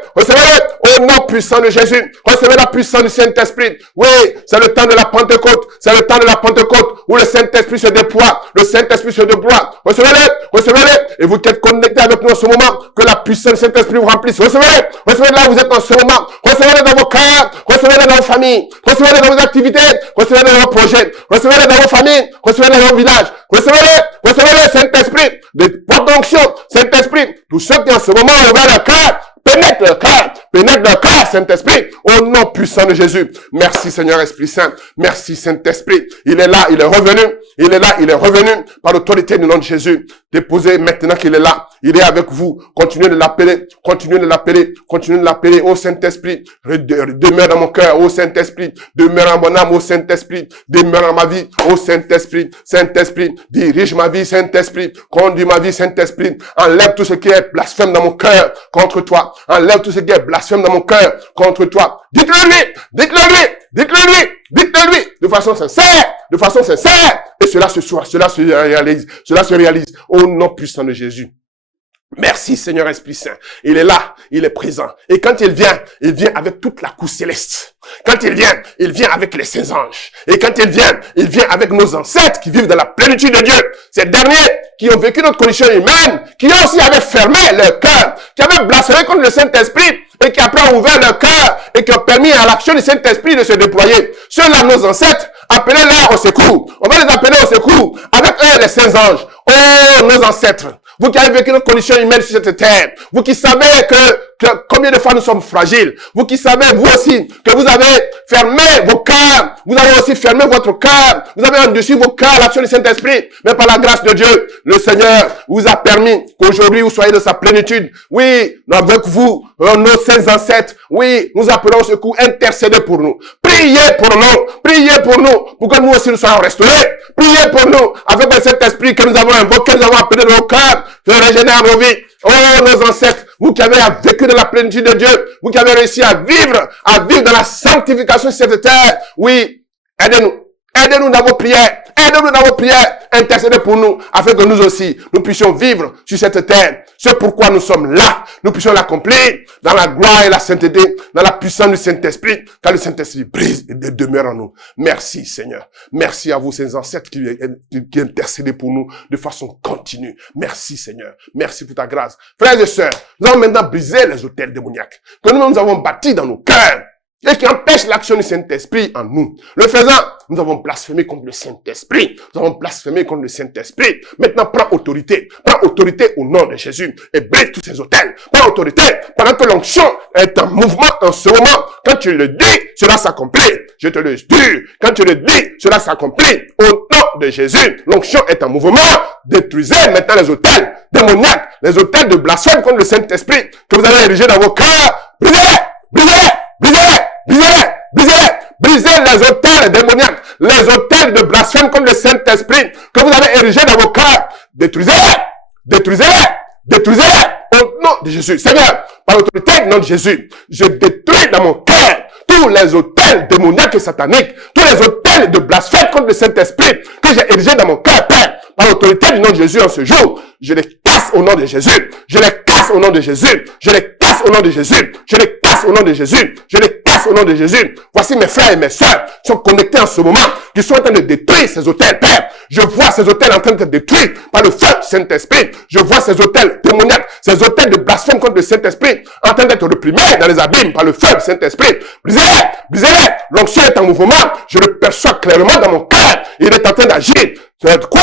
Au nom puissant de Jésus, recevez la puissance du Saint-Esprit. Oui, c'est le temps de la Pentecôte. C'est le temps de la Pentecôte où le Saint-Esprit se déploie. Le Saint-Esprit se déploie. Recevez-le, recevez-le. Et vous qui êtes connectés avec nous en ce moment, que la puissance du Saint-Esprit vous remplisse. Recevez-le, recevez-le là où vous êtes en ce moment. Recevez-le dans vos cœurs, recevez-le dans vos familles, recevez-le dans vos activités, recevez-le dans vos projets, recevez-le dans vos familles, recevez-le dans vos villages. Recevez-le, recevez-le, Saint-Esprit, des portes d'onction, Saint-Esprit. Tous ceux qui en ce moment ont ouvert leur cœur, pénètre le cœur, Saint-Esprit, au nom puissant de Jésus. Merci Seigneur Esprit Saint, merci Saint-Esprit. Il est là, il est revenu, il est là, il est revenu par l'autorité du nom de Jésus. Déposez maintenant qu'il est là, il est avec vous. Continuez de l'appeler, continuez de l'appeler, continuez de l'appeler. Ô Saint-Esprit, demeure dans mon cœur, ô Saint-Esprit, demeure en mon âme, ô Saint-Esprit, demeure dans ma vie, ô Saint-Esprit, Saint-Esprit, dirige ma vie, Saint-Esprit, conduis ma vie, Saint-Esprit, enlève tout ce qui est blasphème dans mon cœur contre toi, enlève tout ce qui est blasphème dans mon cœur contre toi. Dites-le lui, dites-le lui, dites-le lui, dites-le lui, de façon sincère, de façon sincère. Et cela se réalise au nom puissant de Jésus. Merci Seigneur Esprit Saint. Il est là, il est présent. Et quand il vient avec toute la cour céleste. Quand il vient avec les saints anges. Et quand il vient avec nos ancêtres qui vivent dans la plénitude de Dieu. Ces derniers qui ont vécu notre condition humaine, qui ont aussi avaient fermé leur cœur, qui avaient blasphémé contre le Saint-Esprit, et qui après ont ouvert leur cœur, et qui ont permis à l'action du Saint-Esprit de se déployer. Ceux-là, nos ancêtres, appelez-les au secours. On va les appeler au secours. Avec eux, les saints anges. Oh, nos ancêtres. Vous qui avez vécu notre condition humaine sur cette terre. Vous qui savez que combien de fois nous sommes fragiles. Vous qui savez, vous aussi, que vous avez fermé vos cœurs. Vous avez aussi fermé votre cœur. Vous avez endurci vos cœurs à l'action du Saint-Esprit. Mais par la grâce de Dieu, le Seigneur vous a permis qu'aujourd'hui vous soyez de sa plénitude. Oui, avec vous, nos saints ancêtres. Oui, nous appelons au secours. Intercédez pour nous. Priez pour nous, pour que nous aussi nous soyons restaurés. Priez pour nous, avec le Saint-Esprit que nous avons invoqué, nous avons appelé dans nos cœurs, de régénérer nos vies. Oh, nos ancêtres, vous qui avez vécu dans la plénitude de Dieu, vous qui avez réussi à vivre dans la sanctification de cette terre, oui, aidez-nous dans vos prières, intercédez pour nous, afin que nous aussi, nous puissions vivre sur cette terre. C'est pourquoi nous sommes là. Nous puissions l'accomplir dans la gloire et la sainteté, dans la puissance du Saint-Esprit, car le Saint-Esprit brise et demeure en nous. Merci Seigneur. Merci à vous, ces ancêtres qui intercédez pour nous de façon continue. Merci Seigneur. Merci pour ta grâce. Frères et sœurs, nous allons maintenant briser les autels démoniaques que nous avons bâtis dans nos cœurs et qui empêchent l'action du Saint-Esprit en nous. Le faisant, nous avons blasphémé contre le Saint-Esprit. Nous avons blasphémé contre le Saint-Esprit. Maintenant, prends autorité au nom de Jésus et brise tous ces autels. Prends autorité pendant que l'onction est en mouvement en ce moment. Quand tu le dis, cela s'accomplit. Je te le dis. Quand tu le dis, cela s'accomplit. Au nom de Jésus, l'onction est en mouvement. Détruisez maintenant les autels démoniaques, les autels de blasphème contre le Saint-Esprit que vous avez érigés dans vos cœurs. Brisez les autels démoniaques, les autels de blasphème contre le Saint-Esprit que vous avez érigés dans vos cœurs. Détruisez-les au nom de Jésus. Seigneur, par l'autorité du nom de Jésus, je détruis dans mon cœur tous les autels démoniaques et sataniques, tous les autels de blasphème contre le Saint-Esprit que j'ai érigés dans mon cœur, Père. Par l'autorité du nom de Jésus en ce jour, je les casse au nom de Jésus. Je les casse au nom de Jésus. Je les casse au nom de Jésus. Je les casse au nom de Jésus. Je les casse au nom de Jésus. Voici mes frères et mes sœurs qui sont connectés en ce moment, qui sont en train de détruire ces autels, Père. Je vois ces autels en train d'être détruits par le feu du Saint-Esprit. Je vois ces autels démoniaques, ces autels de blasphème contre le Saint-Esprit en train d'être reprimés dans les abîmes par le feu du Saint-Esprit. Brisez-les. L'onction est en mouvement. Je le perçois clairement dans mon cœur. Il est en train d'agir. Quoi?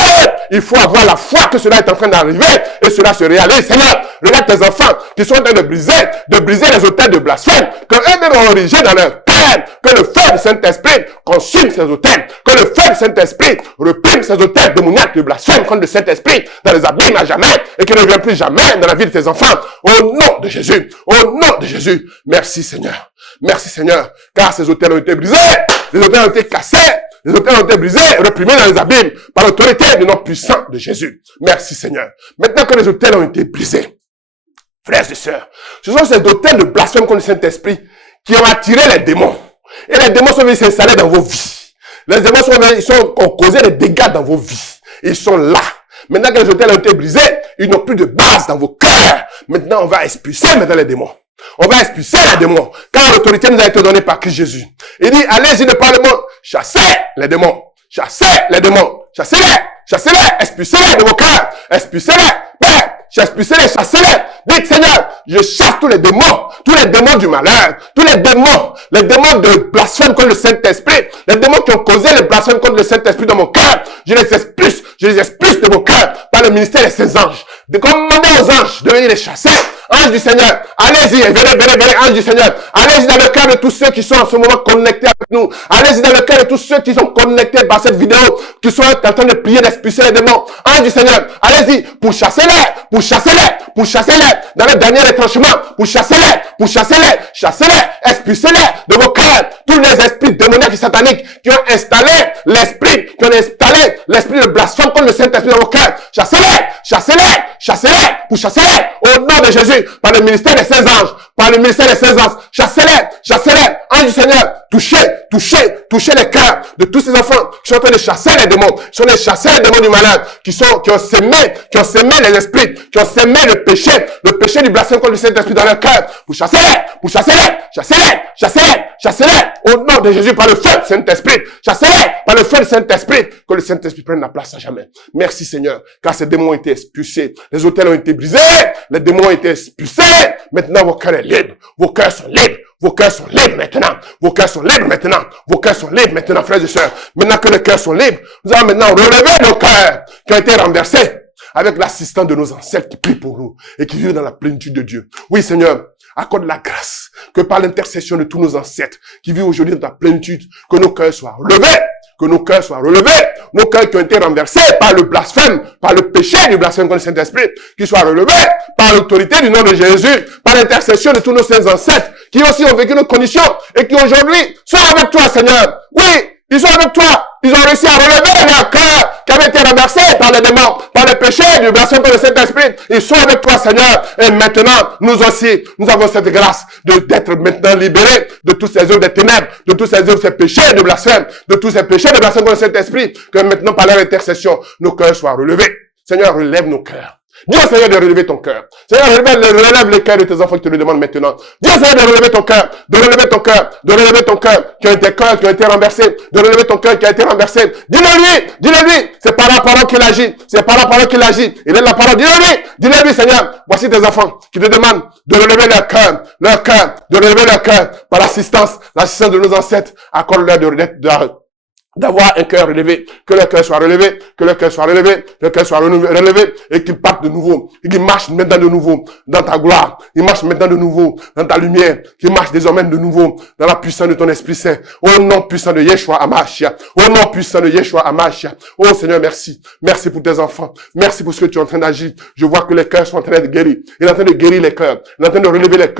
Il faut avoir la foi que cela est en train d'arriver et cela se réalise. Seigneur, regarde tes enfants qui sont en train de briser les autels de blasphème, que eux ont origine dans leur cœur, que le feu du Saint-Esprit consume ces autels, que le feu du Saint-Esprit reprime ces autels démoniaques de blasphème contre le Saint-Esprit dans les abîmes à jamais et qui ne revient plus jamais dans la vie de tes enfants. Au nom de Jésus, merci Seigneur, car ces autels ont été brisés, les autels ont été cassés. Les autels ont été brisés, reprimés dans les abîmes, par l'autorité du nom puissant de Jésus. Merci Seigneur. Maintenant que les autels ont été brisés, frères et sœurs, ce sont ces autels de blasphème contre le Saint-Esprit qui ont attiré les démons. Et les démons sont venus s'installer dans vos vies. Les démons ont causé des dégâts dans vos vies. Ils sont là. Maintenant que les autels ont été brisés, ils n'ont plus de base dans vos cœurs. Maintenant, on va expulser maintenant les démons. On va expulser les démons. Car l'autorité nous a été donnée par Christ Jésus. Il dit, allez-y, ne parlez pas, chassez les démons. Chassez les démons. Chassez-les. Chassez-les. Expulsez-les de vos cœurs. Expulsez-les. Père, expulsez-les, chassez-les. Dites, Seigneur, je chasse tous les démons du malheur, tous les démons de blasphème contre le Saint-Esprit, les démons qui ont causé le blasphème contre le Saint-Esprit dans mon cœur. Je les expulse de mon cœur par le ministère des saints anges. Commandez aux anges de venir les chasser. Ange du Seigneur, allez-y, venez, ange du Seigneur. Allez-y dans le cœur de tous ceux qui sont en ce moment connectés avec nous. Allez-y dans le cœur de tous ceux qui sont connectés par cette vidéo, qui sont en train de prier, d'expulser les démons. Ange du Seigneur, allez-y, pour chasser-les, dans le dernier retranchement, pour chasser-les, expulsez-les de vos cœurs. Tous les esprits démoniaques et sataniques qui ont installé l'esprit de blasphème contre le Saint-Esprit dans vos cœurs. Chassez-les, pour chasser-les, au nom de Jésus, par le ministère des saints anges, chassez-les, ange du Seigneur, touchez les cœurs de tous ces enfants qui sont en train de chasser les démons, du malade, qui ont semé les esprits, qui ont semé le péché du blasphème contre le Saint-Esprit dans leur cœur, pour chassez-les, au nom de Jésus, par le feu du Saint-Esprit, chassez-les, par le feu du Saint-Esprit, que le Saint-Esprit prenne la place à jamais. Merci Seigneur, car ces démons ont été expulsés, les autels ont été brisés, les démons ont été expulsés, maintenant vos cœurs sont libres, vos cœurs sont libres maintenant. Vos cœurs sont libres maintenant, frères et sœurs. Maintenant que les cœurs sont libres, nous allons maintenant relever nos cœurs qui ont été renversés avec l'assistance de nos ancêtres qui prient pour nous et qui vivent dans la plénitude de Dieu. Oui, Seigneur, accorde la grâce que par l'intercession de tous nos ancêtres qui vivent aujourd'hui dans ta plénitude, que nos cœurs soient relevés, nos cœurs qui ont été renversés par le blasphème, par le péché du blasphème contre le Saint-Esprit, qui soient relevés par l'autorité du nom de Jésus, par l'intercession de tous nos saints ancêtres, qui aussi ont vécu nos conditions et qui aujourd'hui sont avec toi, Seigneur. Oui, ils sont avec toi. Ils ont réussi à relever leur cœur qui avait été renversé par les démons, par le péché du blasphème contre le Saint-Esprit. Ils sont avec toi, Seigneur. Et maintenant, nous aussi, nous avons cette grâce d'être maintenant libérés de tous ces œuvres des ténèbres, de tous ces œuvres, ces péchés de blasphème, de tous ces péchés de blasphème contre le Saint-Esprit, que maintenant, par leur intercession, nos cœurs soient relevés. Seigneur, relève nos cœurs. Dis au Seigneur de relever ton cœur. Seigneur, relève les cœurs de tes enfants qui te le demandent maintenant. Dis au Seigneur de relever ton cœur, qui ont été renversés, de relever ton cœur qui a été renversé. Dis-le-lui, c'est par la parole qu'il agit, Il est la parole, dis-le-lui, Seigneur, voici tes enfants qui te demandent de relever de relever leur cœur, par l'assistance de nos ancêtres, accorde-leur d'avoir un cœur relevé, que le cœur soit relevé, et qu'il parte de nouveau, et qu'il marche maintenant de nouveau dans ta gloire, il marche maintenant de nouveau dans ta lumière, qu'il marche désormais de nouveau dans la puissance de ton Esprit Saint, au nom puissant de Yeshua Hamashia, oh Seigneur, merci pour tes enfants, merci pour ce que tu es en train d'agir, je vois que les cœurs sont en train de guérir, il est en train de guérir les cœurs, il est en train de relever les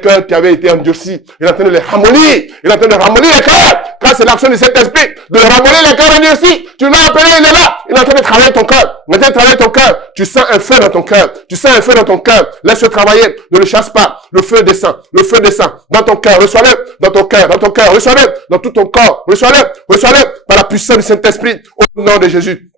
cœurs qui avaient été endurcis, il est en train de les ramollir, les cœurs, car c'est l'action de cet esprit, de ramollir les cœurs endurcis. Tu l'as appelé, il est là. Il est en train de travailler ton cœur. Tu sens un feu dans ton cœur. Laisse-le travailler. Ne le chasse pas. Le feu descend. Dans ton cœur. Reçois-le. Dans Reçois-le. Dans tout ton corps. Reçois-le. Par la puissance du Saint-Esprit. Au nom de Jésus.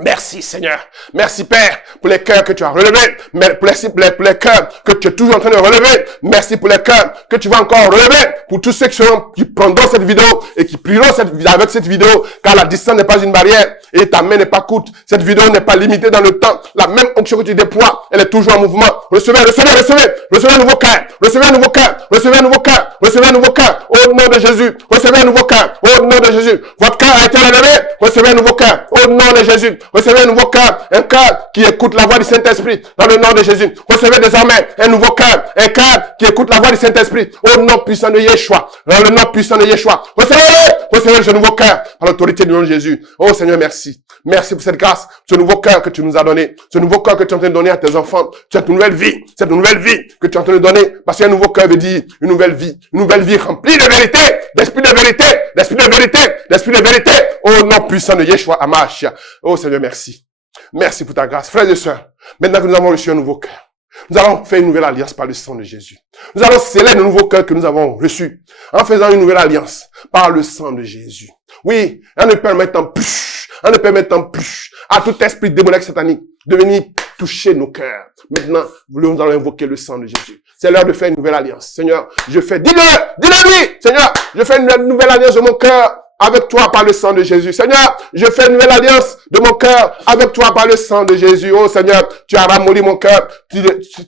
Merci Seigneur. Merci Père pour les cœurs que tu as relevés. Merci pour les cœurs que tu es toujours en train de relever. Merci pour les cœurs que tu vas encore relever. Pour tous ceux qui prendront cette vidéo et qui prieront avec cette vidéo. Car la distance n'est pas une barrière et ta main n'est pas courte. Cette vidéo n'est pas limitée dans le temps. La même onction que tu déploies, elle est toujours en mouvement. Recevez un nouveau cœur. Au nom de Jésus. Recevez un nouveau cœur. Au nom de Jésus. Votre cœur a été relevé. Recevez un nouveau cœur. Au nom de Jésus. Recevez un nouveau cœur, un cœur qui écoute la voix du Saint-Esprit, dans le nom de Jésus. Recevez désormais un nouveau cœur, un cœur qui écoute la voix du Saint-Esprit, au nom puissant de Yeshua, dans le nom puissant de Yeshua. Recevez ce nouveau cœur, par l'autorité du nom de Jésus. Oh Seigneur, merci. Merci pour cette grâce, ce nouveau cœur que tu nous as donné, ce nouveau cœur que tu es en train de donner à tes enfants, cette nouvelle vie que tu es en train de donner, parce qu'un nouveau cœur veut dire une nouvelle vie remplie de vérité, d'esprit de vérité, au nom puissant de Yeshua Hamashia. Oh Seigneur, merci. Merci pour ta grâce. Frères et sœurs, maintenant que nous avons reçu un nouveau cœur, nous allons faire une nouvelle alliance par le sang de Jésus. Nous allons sceller le nouveau cœur que nous avons reçu en faisant une nouvelle alliance par le sang de Jésus. Oui, en ne permettant plus à tout esprit démoniaque satanique de venir toucher nos cœurs. Maintenant, nous allons invoquer le sang de Jésus. C'est l'heure de faire une nouvelle alliance. Seigneur, je fais, dis-le-lui, Seigneur, je fais une nouvelle alliance de mon cœur avec toi par le sang de Jésus. Seigneur, je fais une nouvelle alliance de mon cœur avec toi par le sang de Jésus. Oh Seigneur, tu as ramolli mon cœur.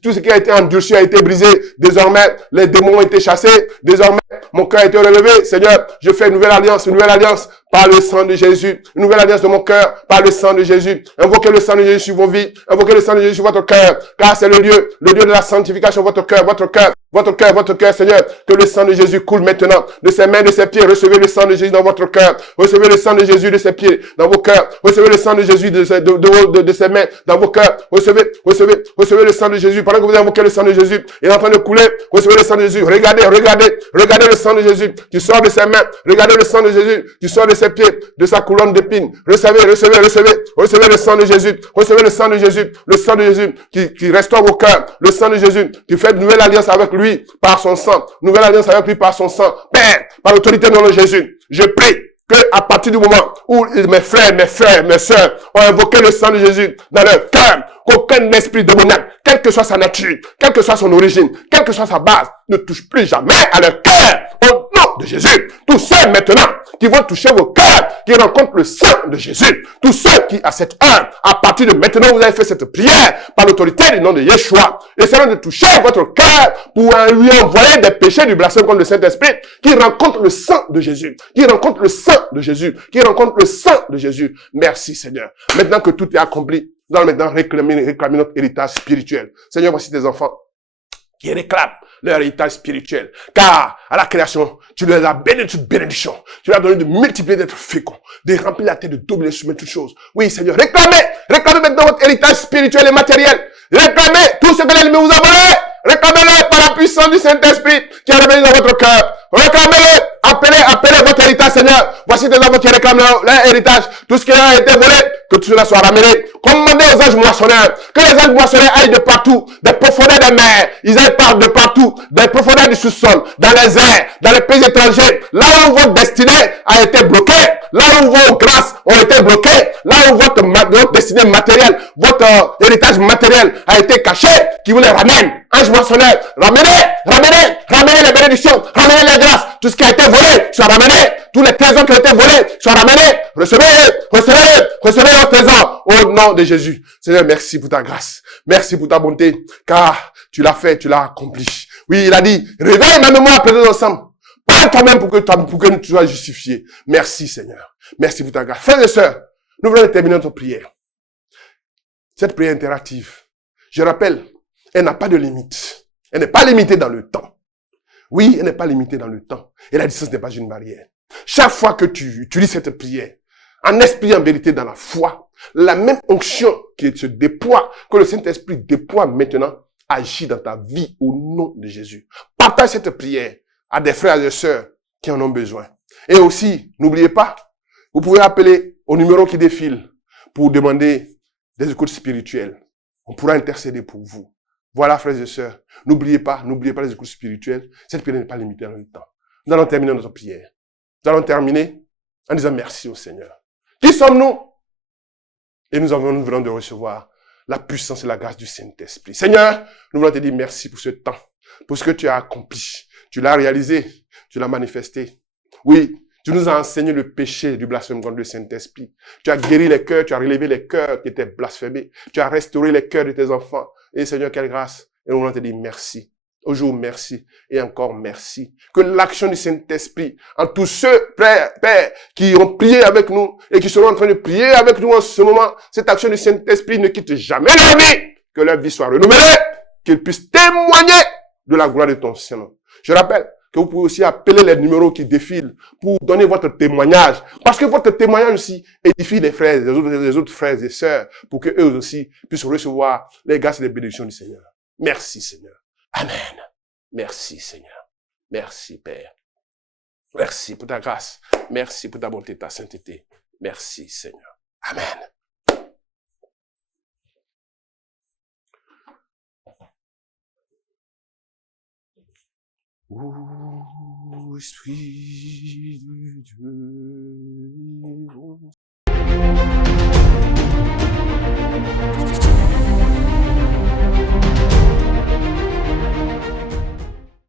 Tout ce qui a été endurci a été brisé. Désormais, les démons ont été chassés. Désormais, mon cœur a été relevé. Seigneur, je fais une nouvelle alliance par le sang de Jésus. Une nouvelle alliance de mon cœur par le sang de Jésus. Invoquez le sang de Jésus sur vos vies. Invoquez le sang de Jésus sur votre cœur. Car c'est le lieu de la sanctification. Votre cœur, Seigneur. Que le sang de Jésus coule maintenant de ses mains, de ses pieds. Recevez le sang de Jésus dans votre cœur. Recevez le sang de Jésus de ses pieds dans vos cœurs. Recevez le sang de Jésus de ses mains dans vos cœurs. Recevez le sang de Jésus. Pendant que vous invoquez le sang de Jésus, il est en train de couler. Recevez le sang de Jésus. Regardez le sang de Jésus qui sort de ses mains. Regardez le sang de Jésus qui sort de ses pieds, de sa couronne d'épines. Recevez le sang de Jésus. Recevez le sang de Jésus. Le sang de Jésus qui restaure vos cœurs. Le sang de Jésus qui fait une nouvelle alliance avec lui par son sang. Nouvelle alliance avec lui par son sang. Père, par l'autorité du nom de Jésus, je prie que à partir du moment où mes frères, mes sœurs ont invoqué le sang de Jésus dans leur cœur, qu'aucun esprit démoniaque, quelle que soit sa nature, quelle que soit son origine, quelle que soit sa base, ne touche plus jamais à leur cœur. Au nom de Jésus, tous ceux maintenant qui vont toucher vos cœurs, qui rencontrent le sang de Jésus, tous ceux qui, à cette heure, à partir de maintenant, vous avez fait cette prière par l'autorité du nom de Yeshua, essayons de toucher votre cœur pour lui envoyer des péchés du blasphème contre le Saint-Esprit, qui rencontre le sang de Jésus, qui rencontre le sang de Jésus, qui rencontre le sang de Jésus. Merci Seigneur. Maintenant que tout est accompli, nous allons maintenant réclamer notre héritage spirituel. Seigneur, voici tes enfants qui réclament leur héritage spirituel. Car, à la création, tu leur as béni de toute bénédiction. Tu leur as donné de multiplier, d'être féconds, de remplir la terre, de dominer sur toutes choses. Oui, Seigneur, réclamez maintenant votre héritage spirituel et matériel. Réclamez tout ce que l'ennemi vous a volé. Réclamez-le par la puissance du Saint-Esprit qui est révélé dans votre cœur. Réclamez-le. Appelez votre héritage, Seigneur. Voici des enfants qui réclament leur héritage. Tout ce qui a été volé, que tout cela soit ramené. Commandez aux anges moissonneurs, que les anges moissonneurs aillent de partout, des profondeurs des mers. Ils aillent de partout, des profondeurs du sous-sol, dans les airs, dans les pays étrangers. Là où votre destinée a été bloquée, là où vos grâces ont été bloquées, là où votre destinée matérielle, votre héritage matériel a été caché, qui vous les ramène. Anges moissonneurs, ramenez les bénédictions, ramenez les grâces. Tout ce qui a été volé soit ramené. Tous les trésors qui ont été volés soient ramenés. Recevez vos trésors au nom de Jésus. Seigneur, merci pour ta grâce. Merci pour ta bonté. Car tu l'as fait, tu l'as accompli. Oui, il a dit, réveille ma mémoire présente ensemble. Parle toi-même pour que tu sois justifié. Merci Seigneur. Merci pour ta grâce. Frères et sœurs, nous voulons terminer notre prière. Cette prière interactive, je rappelle, elle n'a pas de limite. Elle n'est pas limitée dans le temps. Oui, elle n'est pas limitée dans le temps. Et la distance n'est pas une barrière. Chaque fois que tu utilises cette prière, en esprit, en vérité, dans la foi, la même onction qui se déploie, que le Saint-Esprit déploie maintenant, agit dans ta vie au nom de Jésus. Partage cette prière à des frères et des sœurs qui en ont besoin. Et aussi, n'oubliez pas, vous pouvez appeler au numéro qui défile pour demander des écoutes spirituelles. On pourra intercéder pour vous. Voilà, frères et sœurs, n'oubliez pas les écoutes spirituelles. Cette prière n'est pas limitée dans le temps. Nous allons terminer notre prière. Nous allons terminer en disant merci au Seigneur. Qui sommes-nous? Et nous venons de recevoir la puissance et la grâce du Saint-Esprit. Seigneur, nous voulons te dire merci pour ce temps, pour ce que tu as accompli. Tu l'as réalisé, tu l'as manifesté. Oui, tu nous as enseigné le péché du blasphème contre le Saint-Esprit. Tu as guéri les cœurs, tu as relevé les cœurs qui étaient blasphémés. Tu as restauré les cœurs de tes enfants. Et Seigneur, quelle grâce. Et nous voulons te dire merci. Aujourd'hui, merci. Et encore merci. Que l'action du Saint-Esprit, en tous ceux, Père, qui ont prié avec nous et qui seront en train de prier avec nous en ce moment, cette action du Saint-Esprit ne quitte jamais leur vie. Que leur vie soit renouvelée. Qu'ils puissent témoigner de la gloire de ton Saint-Nom. Je rappelle que vous pouvez aussi appeler les numéros qui défilent pour donner votre témoignage. Parce que votre témoignage aussi édifie les frères, les autres frères et sœurs, pour que eux aussi puissent recevoir les grâces et les bénédictions du Seigneur. Merci Seigneur. Amen. Merci Seigneur. Merci Père. Merci pour ta grâce. Merci pour ta bonté, ta sainteté. Merci Seigneur. Amen. Ô Esprit de Dieu.